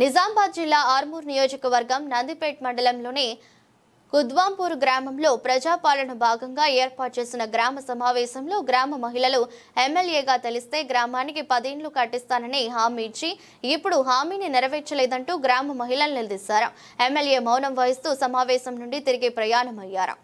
నిజామాబాద్ జిల్లా ఆర్మూర్ నియోజకవర్గం నందిపేట్ మండలంలోని కుద్వాంపూర్ గ్రామంలో ప్రజాపాలన భాగంగా ఏర్పాటు చేసిన గ్రామ సమావేశంలో గ్రామ మహిళలు ఎమ్మెల్యేగా తెలిస్తే గ్రామానికి 10 ఇండ్లు కట్టిస్తానని హామీ ఇచ్చి ఇప్పుడు హామీని నెరవేర్చలేదంటూ గ్రామ మహిళలు నిలదీశారు. ఎమ్మెల్యే మౌనం వహిస్తూ సమావేశం నుండి తిరిగి ప్రయాణమయ్యారు.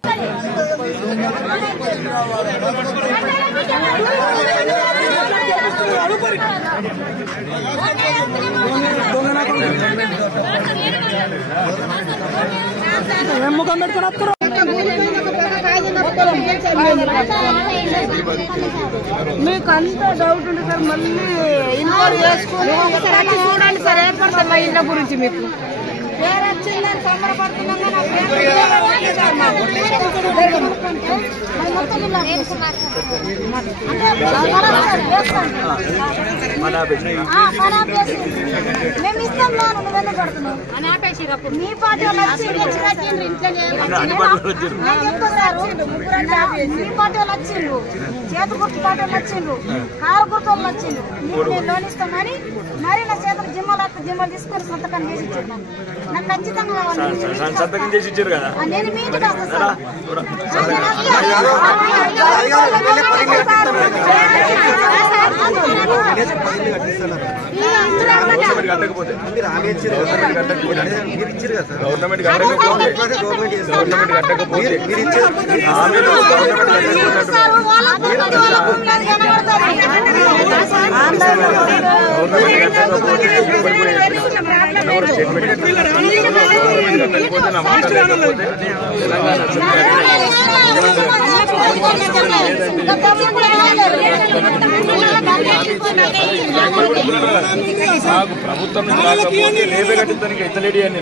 మీకు అంత డౌట్ ఉంది సార్, మళ్ళీ ఇన్వాల్వ్ చేసుకుని ఒకసారి చూడండి సార్. ఏర్పడతాం మా ఇళ్ళ గురించి మీకు పేరు వచ్చిందని సంబరపడుతున్నాం. మేము ఇస్తాం లోను, నువ్వెందుకు పడుతున్నావు అని ఆపేసినప్పుడు మీ పార్టీ వాళ్ళు వచ్చి మీ పార్టీ వాళ్ళు వచ్చిండ్రు, చేతు గుర్తు పార్టీ వాళ్ళు వచ్చిండ్రు, కారు గుర్తు వాళ్ళు వచ్చిండ్రు. నేను లోన్ ఇస్తామని మరి నా చేతులు జిమ్మలు తీసుకొని సంతకం చేసి ఇచ్చాను. నాకు ఖచ్చితంగా సంతకం చేసి ఇచ్చారు కదా. నేను మీ ఇంటికి వస్తాను సార్. కట్టకపోతే గవర్నమెంట్ ప్రభుత్వం లేబే కట్టించడానికి ఎత్తలేడి అని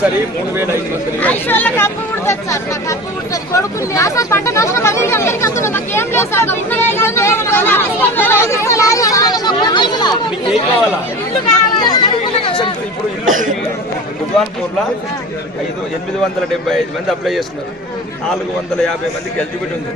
సరే 3500 పంట ఇప్పుడు కుద్వాంపూర్ లో 875 మంది అప్లై చేస్తున్నారు. 450 మందికి ఎలిజిబిలిటీ ఉంది.